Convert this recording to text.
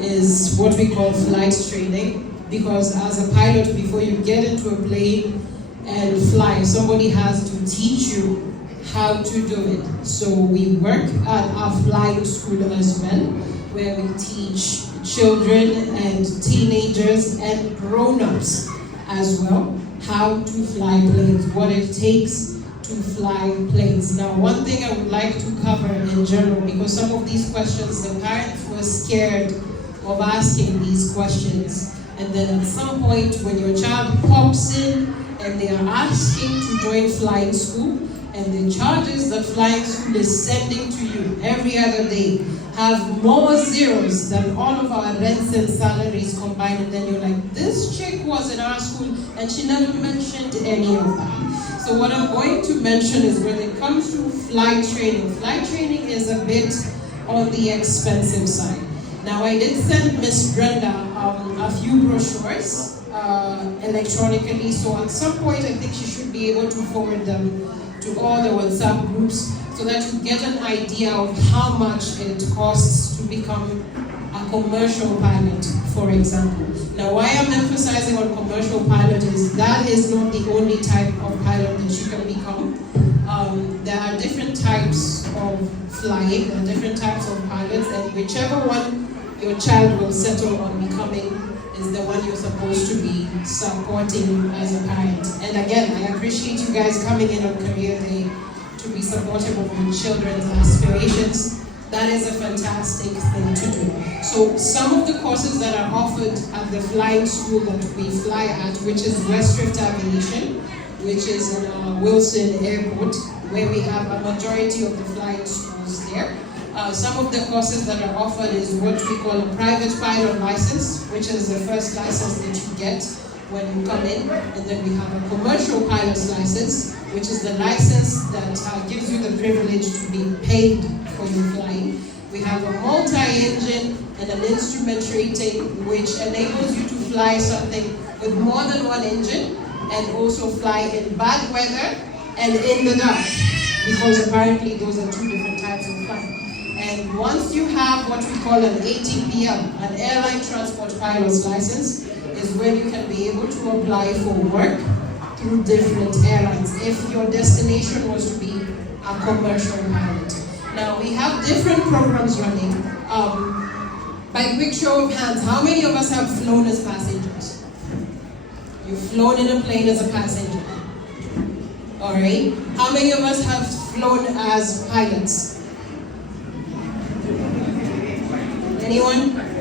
is what we call flight training, because as a pilot, before you get into a plane and fly, somebody has to teach you how to do it. So we work at our flying school as well, where we teach children and teenagers and grown-ups as well how to fly planes, what it takes to fly planes. Now, one thing I would like to cover in general, because some of these questions, the parents were scared of asking these questions. And then at some point, when your child pops in and they are asking to join flying school, and the charges that flying school is sending to you every other day have more zeros than all of our rents and salaries combined, and then you're like, this chick was in our school and she never mentioned any of that. So what I'm going to mention is when it comes to flight training is a bit on the expensive side. Now, I did send Miss Brenda a few brochures electronically, so at some point I think she should be able to forward them to all the WhatsApp groups so that you get an idea of how much it costs to become a commercial pilot, for example. Now, why I'm emphasizing on commercial pilot is that is not the only type of pilot that you can become. There are different types of flying, there are different types of pilots, and whichever one your child will settle on becoming is the one you're supposed to be supporting as a parent. And again, I appreciate you guys coming in on Career Day to be supportive of your children's aspirations. That is a fantastic thing to do. So some of the courses that are offered at the flying school that we fly at, which is West Rift Aviation, which is in Wilson Airport, where we have a majority of the flying schools there. Some of the courses that are offered is what we call a private pilot license, which is the first license that you get when you come in. And then we have a commercial pilot's license, which is the license that gives you the privilege to be paid for your flying. We have a multi-engine and an instrument rating, which enables you to fly something with more than one engine and also fly in bad weather and in the dark, because apparently those are two different types of flying. And once you have what we call an ATPL, an Airline Transport Pilot's License, is where you can be able to apply for work through different airlines if your destination was to be a commercial pilot. Now, we have different programs running. By quick show of hands, how many of us have flown as passengers? You've flown in a plane as a passenger. All right. How many of us have flown as pilots? Anyone?